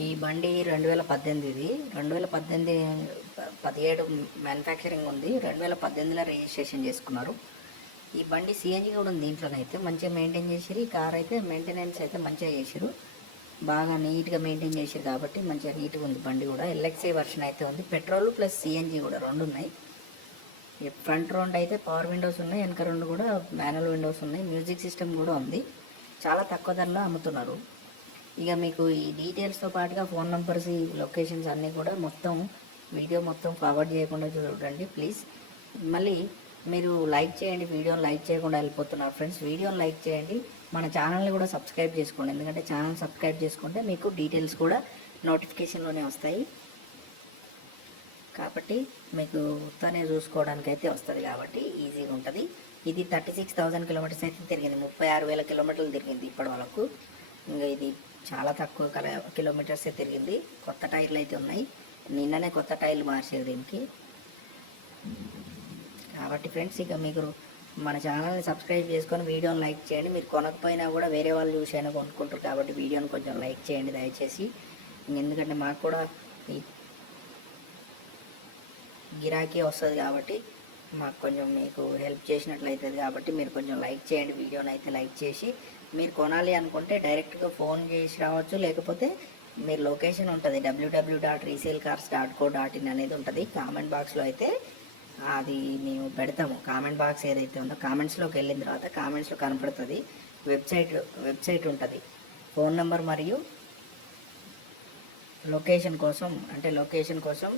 ఈ బండి రెండు వేల పద్దెనిమిది రెండు వేల పద్దెనిమిది పదిహేడు మ్యానుఫ్యాక్చరింగ్ ఉంది. రెండు వేల పద్దెనిమిదిలో రిజిస్ట్రేషన్ చేసుకున్నారు. ఈ బండి సిఎన్జి కూడా ఉంది దీంట్లోనైతే. మంచిగా మెయింటైన్ చేసిరు ఈ కార్ అయితే మెయింటెనెన్స్ అయితే మంచిగా చేసిరు బాగా నీట్గా మెయింటైన్ చేసిరు కాబట్టి మంచిగా నీట్గా ఉంది బండి కూడా. ఎల్ఎక్సీ వర్షన్ అయితే ఉంది. పెట్రోల్ ప్లస్ సిఎన్జి కూడా రెండు ఉన్నాయి. ఫ్రంట్ రెండు అయితే పవర్ విండోస్ ఉన్నాయి. వెనక రెండు కూడా మ్యానువల్ విండోస్ ఉన్నాయి. మ్యూజిక్ సిస్టమ్ కూడా ఉంది. చాలా తక్కువ ధరలో అమ్ముతున్నారు. ఇక మీకు ఈ డీటెయిల్స్తో పాటుగా ఫోన్ నెంబర్స్ ఈ లొకేషన్స్ అన్నీ కూడా మొత్తం వీడియో మొత్తం ఫార్వర్డ్ చేయకుండా చూడండి ప్లీజ్ మళ్ళీ మీరు లైక్ చేయండి వీడియోని లైక్ చేయకుండా వెళ్ళిపోతున్నారు. ఫ్రెండ్స్ వీడియోని లైక్ చేయండి. మన ఛానల్ని కూడా సబ్స్క్రైబ్ చేసుకోండి. ఎందుకంటే ఛానల్ సబ్స్క్రైబ్ చేసుకుంటే మీకు డీటెయిల్స్ కూడా నోటిఫికేషన్లోనే వస్తాయి. కాబట్టి మీకు తనే చూసుకోవడానికి అయితే వస్తుంది కాబట్టి ఈజీగా ఉంటుంది. ఇది థర్టీ సిక్స్ థౌజండ్ కిలోమీటర్స్ అయితే తిరిగింది. ముప్పై ఆరు వేల కిలోమీటర్లు తిరిగింది ఇప్పటి వరకు. ఇంకా ఇది చాలా తక్కువ కల కిలోమీటర్సే తిరిగింది. కొత్త టైర్లు అయితే ఉన్నాయి. నిన్ననే కొత్త టైర్లు మార్చారు దీనికి. కాబట్టి ఫ్రెండ్స్ ఇక మీకు మన ఛానల్ని సబ్స్క్రైబ్ చేసుకొని వీడియోని లైక్ చేయండి. మీరు కొనకపోయినా కూడా వేరే వాళ్ళు చూసైనా కొనుక్కుంటారు కాబట్టి వీడియోని కొంచెం లైక్ చేయండి దయచేసి. ఎందుకంటే మాకు కూడా ఈ గిరాకీ వస్తుంది కాబట్టి మాకు కొంచెం మీకు హెల్ప్ చేసినట్లయితుంది కాబట్టి మీరు కొంచెం లైక్ చేయండి. వీడియోని అయితే లైక్ చేసి మీరు కొనాలి అనుకుంటే డైరెక్ట్గా ఫోన్ చేసి రావచ్చు. లేకపోతే మీరు లొకేషన్ ఉంటుంది W W dot resale cars dot co dot in అనేది ఉంటుంది. కామెంట్ బాక్స్లో అయితే అది మేము పెడతాము. కామెంట్ బాక్స్ ఏదైతే ఉందో కామెంట్స్లోకి వెళ్ళిన తర్వాత కామెంట్స్లో కనపడుతుంది. వెబ్సైట్ వెబ్సైట్ ఉంటుంది. ఫోన్ నెంబర్ మరియు లొకేషన్ కోసం అంటే లొకేషన్ కోసం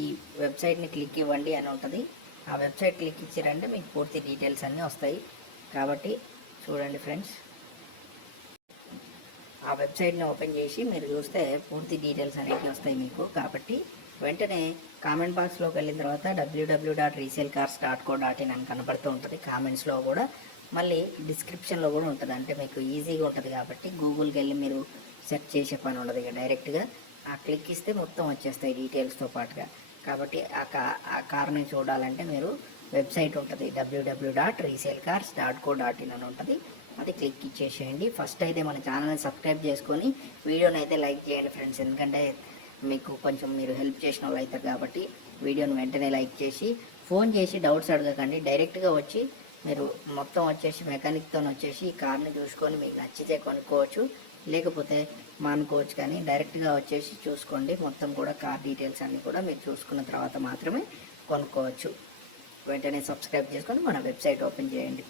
ఈ వెబ్సైట్ని క్లిక్ ఇవ్వండి అని ఉంటుంది. ఆ వెబ్సైట్ క్లిక్ ఇచ్చారంటే మీకు పూర్తి డీటెయిల్స్ అన్నీ వస్తాయి. కాబట్టి చూడండి ఫ్రెండ్స్. ఆ వెబ్సైట్ని ఓపెన్ చేసి మీరు చూస్తే పూర్తి డీటెయిల్స్ అనేవి వస్తాయి మీకు. కాబట్టి వెంటనే కామెంట్ బాక్స్లోకి వెళ్ళిన తర్వాత W W dot resale cars dot co dot in అని కనబడుతూ ఉంటుంది. కామెంట్స్లో కూడా మళ్ళీ డిస్క్రిప్షన్లో కూడా ఉంటుంది. అంటే మీకు ఈజీగా ఉంటుంది కాబట్టి గూగుల్కి వెళ్ళి మీరు సెర్చ్ చేసే పని ఉండదు ఇక డైరెక్ట్గా. ఆ క్లిక్ ఇస్తే మొత్తం వచ్చేస్తాయి డీటెయిల్స్తో పాటుగా. కాబట్టి ఆ కా ఆ కార్ని చూడాలంటే మీరు వెబ్సైట్ ఉంటుంది. W W dot resale cars dot co dot in అని ఉంటుంది. అది క్లిక్ ఇచ్చేసేయండి. ఫస్ట్ అయితే మన ఛానల్ని సబ్స్క్రైబ్ చేసుకొని వీడియోని అయితే లైక్ చేయండి ఫ్రెండ్స్ ఎందుకంటే మీకు కొంచెం మీరు హెల్ప్ చేసిన వాళ్ళు అవుతారు కాబట్టి వీడియోని వెంటనే లైక్ చేసి ఫోన్ చేసి డౌట్స్ అడగకండి. డైరెక్ట్గా వచ్చి మీరు మొత్తం వచ్చేసి మెకానిక్తో వచ్చేసి ఈ కార్ని చూసుకొని మీకు నచ్చితే కొనుక్కోవచ్చు. లేకపోతే మానుకోవచ్చు కానీ డైరెక్ట్గా వచ్చేసి చూసుకోండి. మొత్తం కూడా కార్ డీటెయిల్స్ అన్నీ కూడా మీరు చూసుకున్న తర్వాత మాత్రమే కొనుక్కోవచ్చు. వెంటనే సబ్స్క్రైబ్ చేసుకొని మన వెబ్సైట్ ఓపెన్ చేయండి.